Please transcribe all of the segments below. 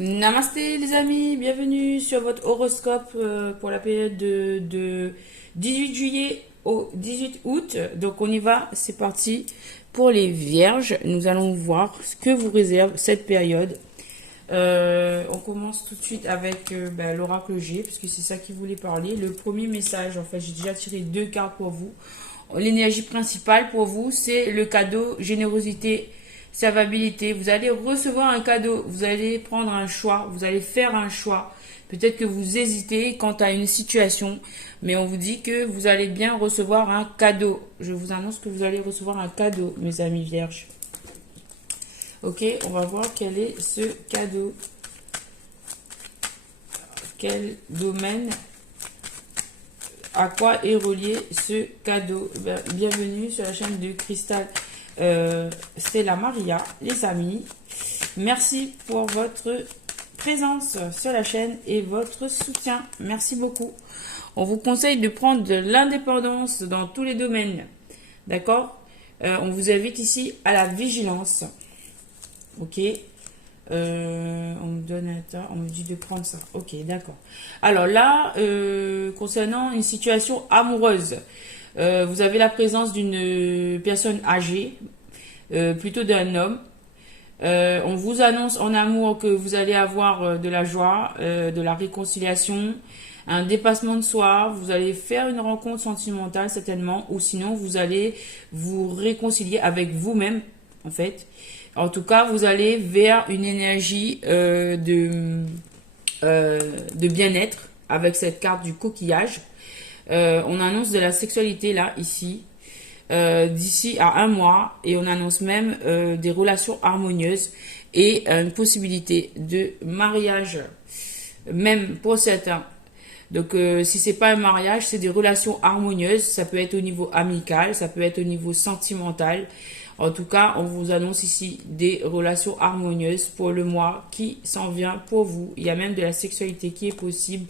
Namasté les amis, bienvenue sur votre horoscope pour la période de 18 juillet au 18 août. Donc on y va, c'est parti. Pour les vierges, nous allons voir ce que vous réserve cette période. On commence tout de suite avec l'oracle G, puisque c'est ça qui voulait parler. Le premier message, en fait, j'ai déjà tiré deux cartes pour vous. L'énergie principale pour vous, c'est le cadeau, générosité, servabilité. Vous allez recevoir un cadeau, vous allez prendre un choix, vous allez faire un choix. Peut-être que vous hésitez quant à une situation, mais on vous dit que vous allez bien recevoir un cadeau. Je vous annonce que vous allez recevoir un cadeau, mes amis vierges. Ok, on va voir quel est ce cadeau. Quel domaine, à quoi est relié ce cadeau? Bienvenue sur la chaîne de Cristal Stella Maria, les amis. Merci pour votre présence sur la chaîne et votre soutien. Merci beaucoup. On vous conseille de prendre de l'indépendance dans tous les domaines. D'accord? On vous invite ici à la vigilance. Ok? On me donne un tas, on me dit de prendre ça. Ok, d'accord. Alors là, concernant une situation amoureuse, vous avez la présence d'une personne âgée, plutôt d'un homme. On vous annonce en amour que vous allez avoir de la joie, de la réconciliation, un dépassement de soi. Vous allez faire une rencontre sentimentale certainement, ou sinon vous allez vous réconcilier avec vous-même, en fait. En tout cas, vous allez vers une énergie de bien-être avec cette carte du coquillage. On annonce de la sexualité là, ici, d'ici à un mois, et on annonce même des relations harmonieuses et une possibilité de mariage, même pour certains. Donc, si c'est pas un mariage, c'est des relations harmonieuses. Ça peut être au niveau amical, ça peut être au niveau sentimental. En tout cas, on vous annonce ici des relations harmonieuses pour le mois qui s'en vient pour vous. Il y a même de la sexualité qui est possible.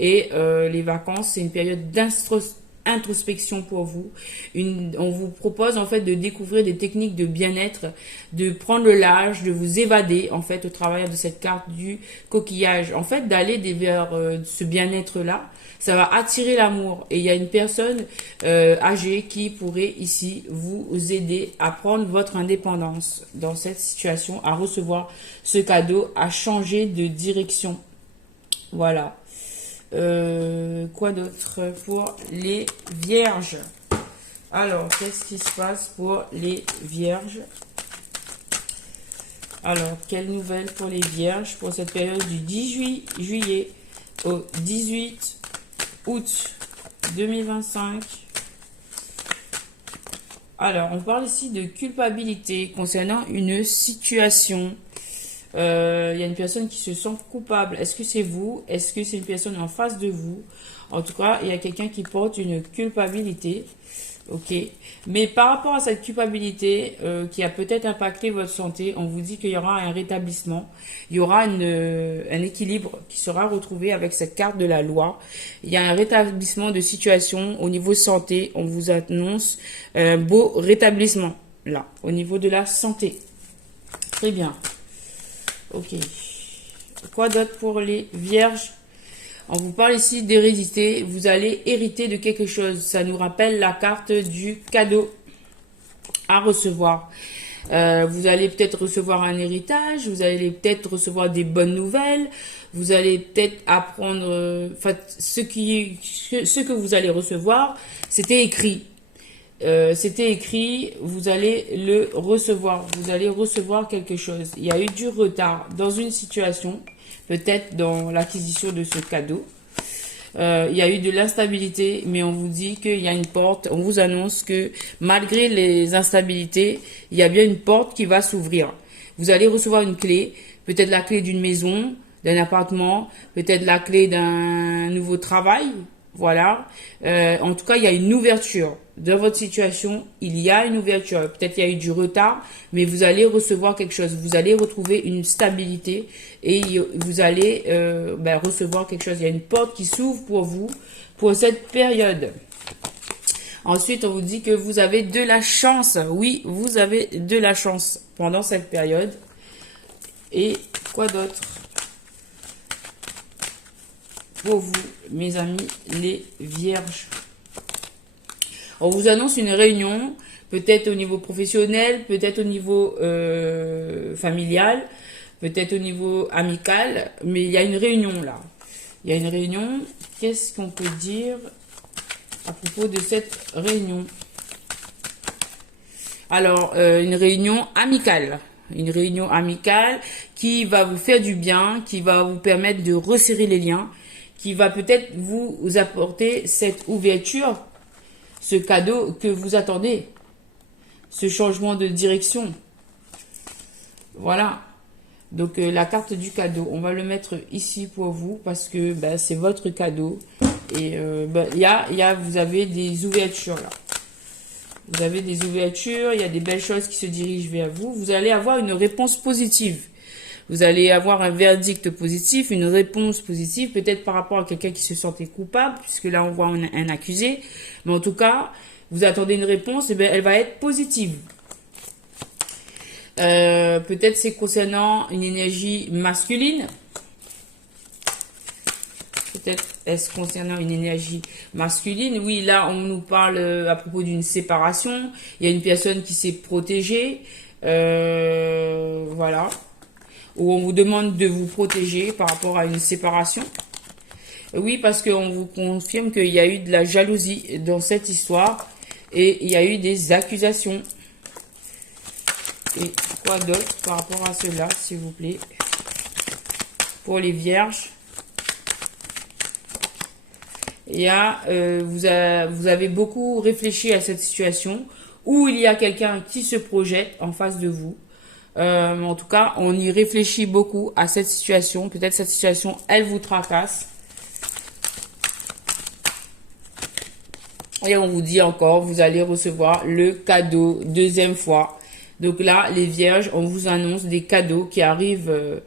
Et les vacances, c'est une période d'introspection pour vous. On vous propose en fait de découvrir des techniques de bien-être, de prendre le large, de vous évader en fait au travers de cette carte du coquillage. En fait, d'aller vers ce bien-être-là, ça va attirer l'amour. Et il y a une personne âgée qui pourrait ici vous aider à prendre votre indépendance dans cette situation, à recevoir ce cadeau, à changer de direction. Voilà. Quoi d'autre pour les vierges? Alors, qu'est-ce qui se passe pour les vierges? Alors, quelles nouvelles pour les vierges pour cette période du 18 juillet au 18 août 2025? Alors, on parle ici de culpabilité concernant une situation. Il y a une personne qui se sent coupable. Est-ce que c'est vous? Est-ce que c'est une personne en face de vous? En tout cas, il y a quelqu'un qui porte une culpabilité. Ok. Mais par rapport à cette culpabilité qui a peut-être impacté votre santé, on vous dit qu'il y aura un rétablissement. Il y aura un équilibre qui sera retrouvé avec cette carte de la loi. Il y a un rétablissement de situation au niveau santé. On vous annonce un beau rétablissement là, au niveau de la santé. Très bien. Ok. Quoi d'autre pour les vierges? On vous parle ici d'hérédité. Vous allez hériter de quelque chose. Ça nous rappelle la carte du cadeau à recevoir. Vous allez peut-être recevoir un héritage. Vous allez peut-être recevoir des bonnes nouvelles. Vous allez peut-être apprendre... ce que vous allez recevoir, c'était écrit. Vous allez le recevoir. Vous allez recevoir quelque chose. Il y a eu du retard dans une situation, peut-être dans l'acquisition de ce cadeau. Il y a eu de l'instabilité, mais on vous dit qu'il y a une porte. On vous annonce que malgré les instabilités, il y a bien une porte qui va s'ouvrir. Vous allez recevoir une clé, peut-être la clé d'une maison, d'un appartement, peut-être la clé d'un nouveau travail. Voilà. En tout cas, il y a une ouverture. Dans votre situation, il y a une ouverture. Peut-être qu'il y a eu du retard, mais vous allez recevoir quelque chose. Vous allez retrouver une stabilité et vous allez recevoir quelque chose. Il y a une porte qui s'ouvre pour vous pour cette période. Ensuite, on vous dit que vous avez de la chance. Oui, vous avez de la chance pendant cette période. Et quoi d'autre? pour vous, mes amis, les vierges. On vous annonce une réunion, peut-être au niveau professionnel, peut-être au niveau familial, peut-être au niveau amical, mais il y a une réunion là. Il y a une réunion. Qu'est-ce qu'on peut dire à propos de cette réunion? Alors, une réunion amicale. Une réunion amicale qui va vous faire du bien, qui va vous permettre de resserrer les liens, qui va peut-être vous apporter cette ouverture, ce cadeau que vous attendez, ce changement de direction. Voilà. Donc, la carte du cadeau, on va le mettre ici pour vous parce que c'est votre cadeau. Et vous avez des ouvertures là. Vous avez des ouvertures, il y a des belles choses qui se dirigent vers vous. Vous allez avoir une réponse positive. Vous allez avoir un verdict positif, une réponse positive, peut-être par rapport à quelqu'un qui se sentait coupable, puisque là on voit un accusé. Mais en tout cas, vous attendez une réponse, et elle va être positive. Peut-être c'est concernant une énergie masculine. Peut-être est-ce concernant une énergie masculine. Oui, là, on nous parle à propos d'une séparation. Il y a une personne qui s'est protégée. Voilà. Ou on vous demande de vous protéger par rapport à une séparation. Oui, parce qu'on vous confirme qu'il y a eu de la jalousie dans cette histoire. Et il y a eu des accusations. Et quoi d'autre par rapport à cela, s'il vous plaît? Pour les vierges. Vous avez beaucoup réfléchi à cette situation où il y a quelqu'un qui se projette en face de vous. En tout cas, on y réfléchit beaucoup à cette situation. Peut-être cette situation, elle vous tracasse. Et on vous dit encore, vous allez recevoir le cadeau deuxième fois. Donc là, les vierges, on vous annonce des cadeaux qui arrivent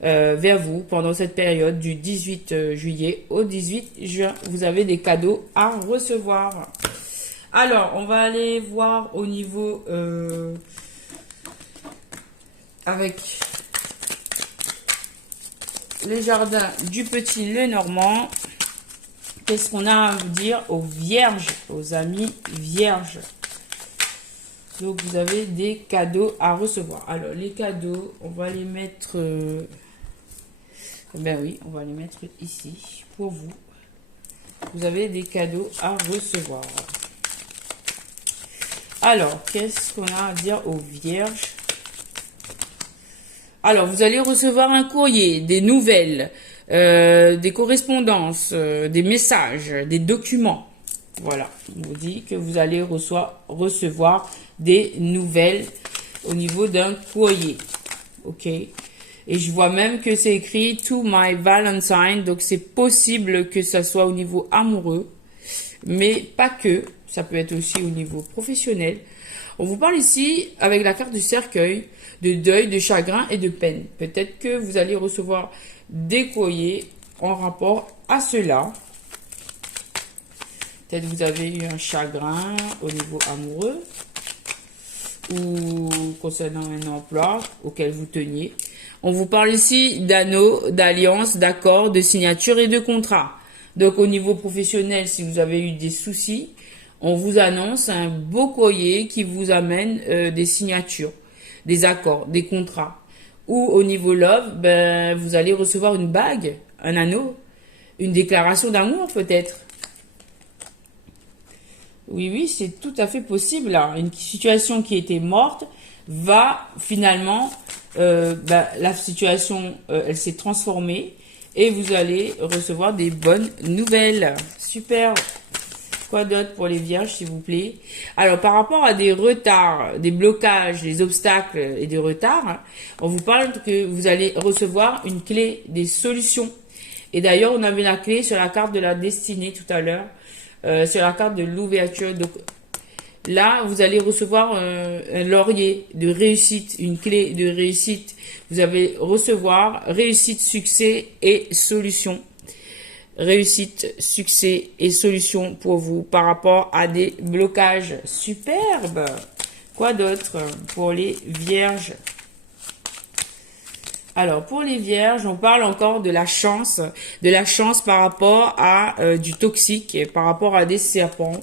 vers vous pendant cette période du 18 juillet au 18 juin. Vous avez des cadeaux à recevoir. Alors, on va aller voir au niveau avec les jardins du Petit Lenormand. Qu'est-ce qu'on a à vous dire aux vierges, aux amis vierges? Donc, vous avez des cadeaux à recevoir. Alors, les cadeaux, on va les mettre... oui, on va les mettre ici pour vous. Vous avez des cadeaux à recevoir. Alors, qu'est-ce qu'on a à dire aux vierges? Alors, vous allez recevoir un courrier, des nouvelles, des correspondances, des messages, des documents. Voilà, on vous dit que vous allez recevoir des nouvelles au niveau d'un courrier. Ok. Et je vois même que c'est écrit « To my Valentine ». Donc, c'est possible que ça soit au niveau amoureux. Mais pas que. Ça peut être aussi au niveau professionnel. On vous parle ici avec la carte du cercueil de deuil, de chagrin et de peine. Peut-être que vous allez recevoir des courriers en rapport à cela. Peut-être que vous avez eu un chagrin au niveau amoureux ou concernant un emploi auquel vous teniez. On vous parle ici d'anneaux, d'alliances, d'accords, de signatures et de contrats. Donc, au niveau professionnel, si vous avez eu des soucis, on vous annonce un beau courrier qui vous amène des signatures, des accords, des contrats. Ou au niveau love, vous allez recevoir une bague, un anneau, une déclaration d'amour peut-être. Oui, c'est tout à fait possible. Là. Une situation qui était morte va finalement, la situation, elle s'est transformée et vous allez recevoir des bonnes nouvelles. Super. Quoi d'autre pour les vierges, s'il vous plaît? Alors, par rapport à des retards, des blocages, des obstacles et des retards, on vous parle que vous allez recevoir une clé, des solutions. Et d'ailleurs, on avait la clé sur la carte de la destinée tout à l'heure, sur la carte de l'ouverture. Donc, là, vous allez recevoir un laurier de réussite, une clé de réussite. Vous allez recevoir réussite, succès et solution. Réussite, succès et solution pour vous par rapport à des blocages. Superbe. Quoi d'autre pour les vierges? Alors, pour les vierges, on parle encore de la chance par rapport à du toxique, et par rapport à des serpents.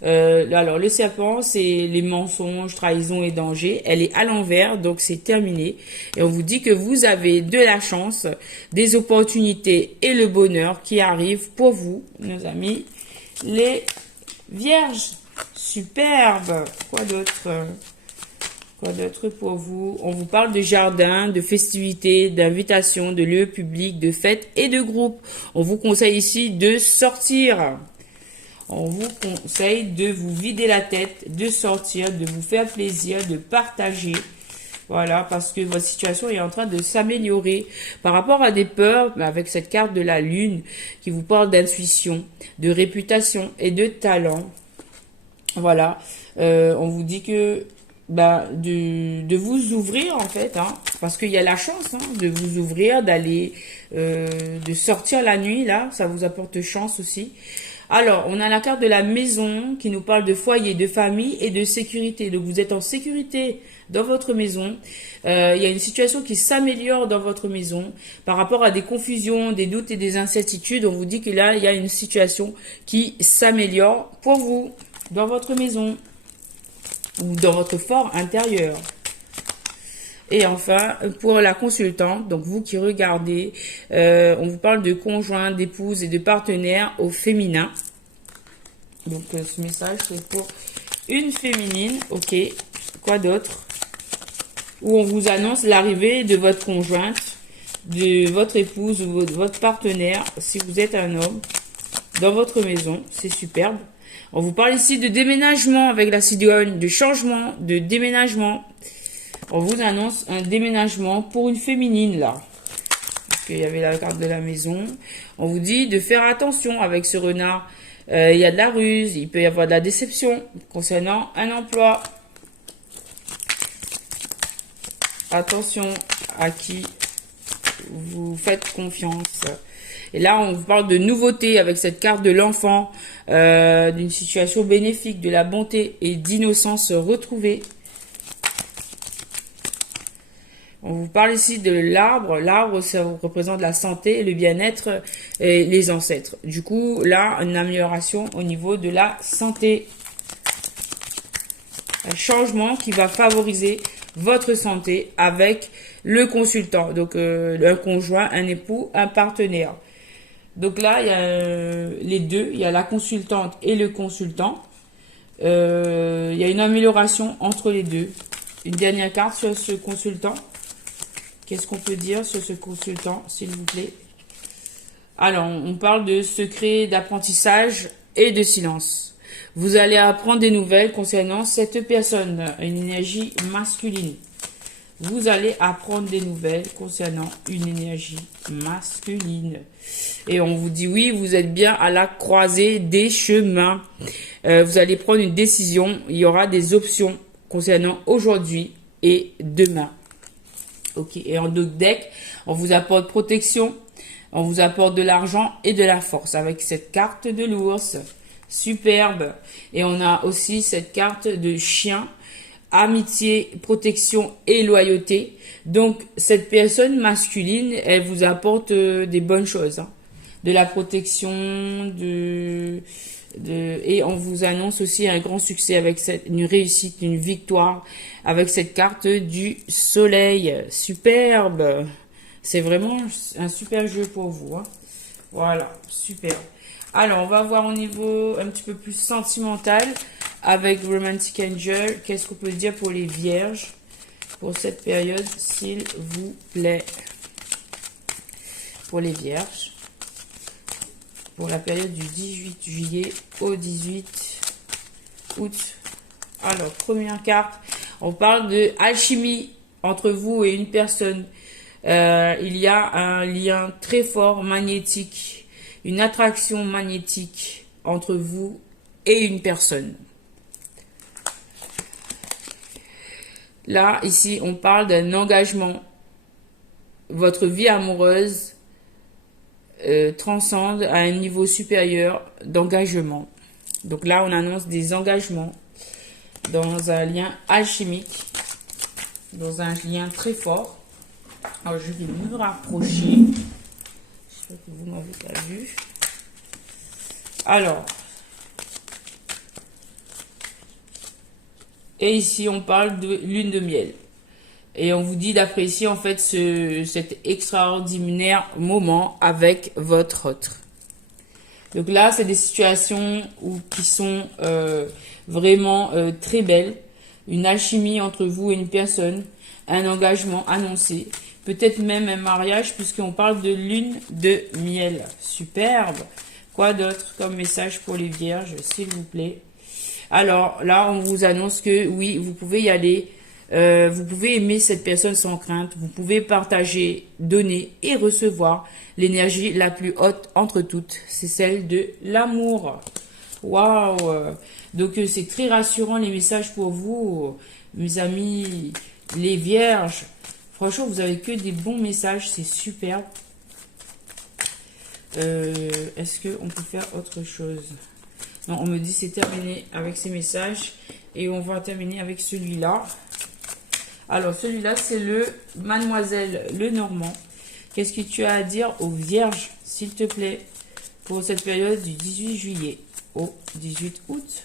Alors, le serpent, c'est les mensonges, trahisons et dangers. Elle est à l'envers, donc c'est terminé. Et on vous dit que vous avez de la chance, des opportunités et le bonheur qui arrivent pour vous, nos amis, les vierges. Superbe. Quoi d'autre? Quoi d'autre pour vous? On vous parle de jardin, de festivités, d'invitations, de lieux publics, de fêtes et de groupes. On vous conseille ici de sortir. On vous conseille de vous vider la tête, de sortir, de vous faire plaisir, de partager. Voilà, parce que votre situation est en train de s'améliorer par rapport à des peurs, avec cette carte de la lune qui vous parle d'intuition, de réputation et de talent. Voilà, on vous dit que de vous ouvrir en fait, hein, parce qu'il y a la chance de vous ouvrir, d'aller, de sortir la nuit, là, ça vous apporte chance aussi. Alors, on a la carte de la maison qui nous parle de foyer, de famille et de sécurité. Donc, vous êtes en sécurité dans votre maison. Il y a une situation qui s'améliore dans votre maison par rapport à des confusions, des doutes et des incertitudes. On vous dit que là, il y a une situation qui s'améliore pour vous dans votre maison ou dans votre fort intérieur. Et enfin, pour la consultante, donc vous qui regardez, on vous parle de conjoint, d'épouse et de partenaire au féminin. Donc ce message c'est pour une féminine, ok. Quoi d'autre? Où on vous annonce l'arrivée de votre conjointe, de votre épouse ou de votre partenaire, si vous êtes un homme, dans votre maison, c'est superbe. On vous parle ici de déménagement avec la cigogne, de changement, de déménagement. On vous annonce un déménagement pour une féminine là. Parce qu'il y avait la carte de la maison. On vous dit de faire attention avec ce renard. Il y a de la ruse, il peut y avoir de la déception concernant un emploi. Attention à qui vous faites confiance. Et là, on vous parle de nouveauté avec cette carte de l'enfant, d'une situation bénéfique, de la bonté et d'innocence retrouvée. On vous parle ici de l'arbre. L'arbre, ça représente la santé, le bien-être et les ancêtres. Du coup, là, une amélioration au niveau de la santé. Un changement qui va favoriser votre santé avec le consultant. Donc, un conjoint, un époux, un partenaire. Donc là, il y a les deux. Il y a la consultante et le consultant. Il y a une amélioration entre les deux. Une dernière carte sur ce consultant. Qu'est-ce qu'on peut dire sur ce consultant, s'il vous plaît? Alors, on parle de secret d'apprentissage et de silence. Vous allez apprendre des nouvelles concernant cette personne, une énergie masculine. Vous allez apprendre des nouvelles concernant une énergie masculine. Et on vous dit oui, vous êtes bien à la croisée des chemins. Vous allez prendre une décision. Il y aura des options concernant aujourd'hui et demain. Ok, et en deck, on vous apporte protection, on vous apporte de l'argent et de la force avec cette carte de l'ours. Superbe. Et on a aussi cette carte de chien, amitié, protection et loyauté. Donc, cette personne masculine, elle vous apporte des bonnes choses. Hein. De la protection, et on vous annonce aussi un grand succès avec une réussite, une victoire avec cette carte du soleil. Superbe. C'est vraiment un super jeu pour vous. Hein. Voilà, super. Alors, on va voir au niveau un petit peu plus sentimental avec Romantic Angel. Qu'est-ce qu'on peut dire pour les vierges pour cette période, s'il vous plaît? Pour les vierges. Pour la période du 18 juillet au 18 août. Alors, première carte, on parle de alchimie entre vous et une personne. Il y a un lien très fort magnétique, une attraction magnétique entre vous et une personne. Là, ici, on parle d'un engagement. Votre vie amoureuse transcende à un niveau supérieur d'engagement. Donc là, on annonce des engagements dans un lien alchimique, dans un lien très fort. Alors, je vais me rapprocher. J'espère que vous m'avez pas vu. Alors, et ici, on parle de lune de miel. Et on vous dit d'apprécier en fait cet extraordinaire moment avec votre autre. Donc là, c'est des situations qui sont vraiment très belles. Une alchimie entre vous et une personne. Un engagement annoncé. Peut-être même un mariage puisqu'on parle de lune de miel. Superbe. Quoi d'autre comme message pour les vierges, s'il vous plaît? Alors là, on vous annonce que oui, vous pouvez y aller. Vous pouvez aimer cette personne sans crainte. Vous pouvez partager, donner et recevoir. L'énergie la plus haute entre toutes, c'est celle de l'amour. Waouh! Donc c'est très rassurant les messages pour vous, mes amis, les vierges. Franchement, vous avez que des bons messages, c'est super. Est-ce qu'on peut faire autre chose? Non, on me dit c'est terminé avec ces messages et on va terminer avec celui-là. Alors celui-là, c'est le Mademoiselle Lenormand. Qu'est-ce que tu as à dire aux vierges, s'il te plaît, pour cette période du 18 juillet au 18 août?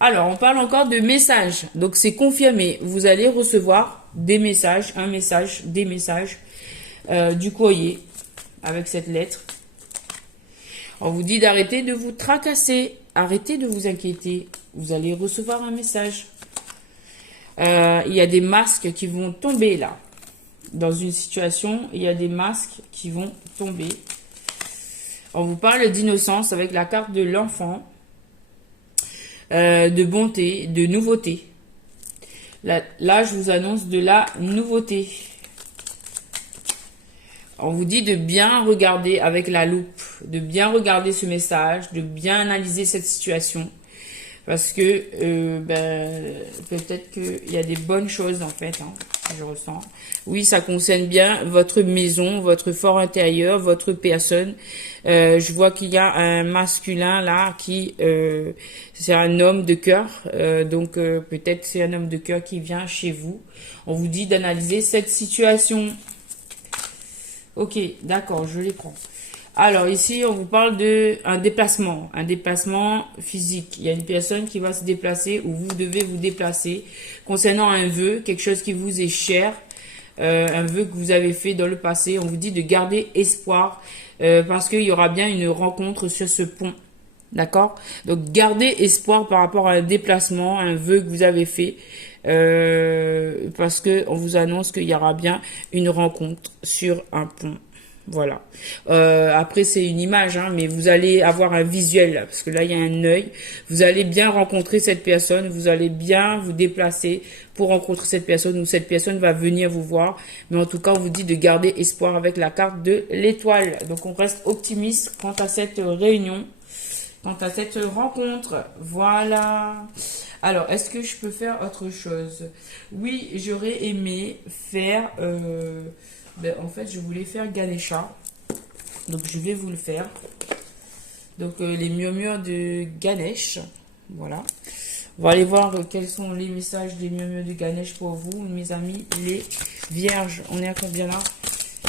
Alors, on parle encore de messages. Donc, c'est confirmé. Vous allez recevoir des messages, un message, des messages, du courrier avec cette lettre. On vous dit d'arrêter de vous tracasser, arrêtez de vous inquiéter. Vous allez recevoir un message. Il y a des masques qui vont tomber là. Dans une situation, il y a des masques qui vont tomber. On vous parle d'innocence avec la carte de l'enfant, de bonté, de nouveauté. Là, je vous annonce de la nouveauté. On vous dit de bien regarder avec la loupe, de bien regarder ce message, de bien analyser cette situation. Parce que peut-être qu'il y a des bonnes choses en fait, hein, je ressens. Oui, ça concerne bien votre maison, votre fort intérieur, votre personne. Je vois qu'il y a un masculin là qui, c'est un homme de cœur. Donc peut-être c'est un homme de cœur qui vient chez vous. On vous dit d'analyser cette situation. Ok, d'accord, je les prends. Alors ici, on vous parle un déplacement physique. Il y a une personne qui va se déplacer ou vous devez vous déplacer concernant un vœu, quelque chose qui vous est cher, un vœu que vous avez fait dans le passé. On vous dit de garder espoir parce qu'il y aura bien une rencontre sur ce pont. D'accord? Donc gardez espoir par rapport à un déplacement, un vœu que vous avez fait. Parce que on vous annonce qu'il y aura bien une rencontre sur un pont. Voilà. Après, c'est une image, hein, mais vous allez avoir un visuel, parce que là, il y a un œil. Vous allez bien rencontrer cette personne, vous allez bien vous déplacer pour rencontrer cette personne, ou cette personne va venir vous voir. Mais en tout cas, on vous dit de garder espoir avec la carte de l'étoile. Donc, on reste optimiste quant à cette réunion, quant à cette rencontre. Voilà. Alors, est-ce que je peux faire autre chose? Oui, j'aurais aimé faire... en fait, je voulais faire Ganesha. Donc, je vais vous le faire. Donc, les murmures de Ganesh. Voilà. On va aller voir quels sont les messages des murmures de Ganesh pour vous, mes amis, les vierges. On est à combien là?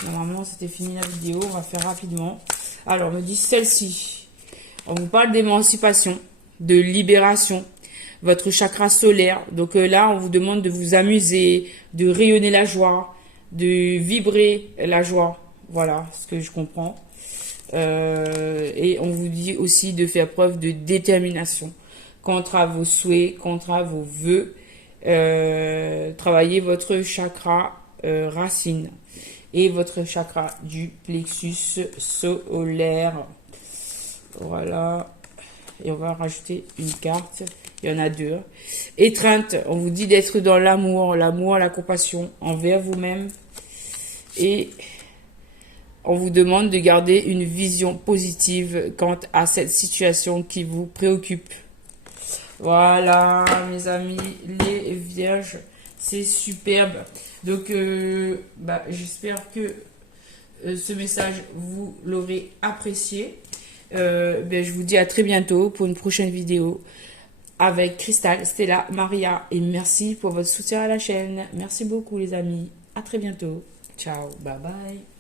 Normalement, c'était fini la vidéo. On va faire rapidement. Alors, on me dit celle-ci. On vous parle d'émancipation, de libération. Votre chakra solaire. Donc, là, on vous demande de vous amuser, de rayonner la joie, de vibrer la joie, voilà ce que je comprends. Et on vous dit aussi de faire preuve de détermination contre vos souhaits, contre vos vœux. Travaillez votre chakra racine et votre chakra du plexus solaire. Voilà. Et on va rajouter une carte. Il y en a deux. Étreinte, on vous dit d'être dans l'amour, la compassion envers vous-même. Et on vous demande de garder une vision positive quant à cette situation qui vous préoccupe. Voilà, mes amis, les vierges, c'est superbe. Donc, j'espère que ce message, vous l'aurez apprécié. Je vous dis à très bientôt pour une prochaine vidéo avec Cristal, Stella, Maria. Et merci pour votre soutien à la chaîne. Merci beaucoup, les amis. À très bientôt. Ciao, bye bye.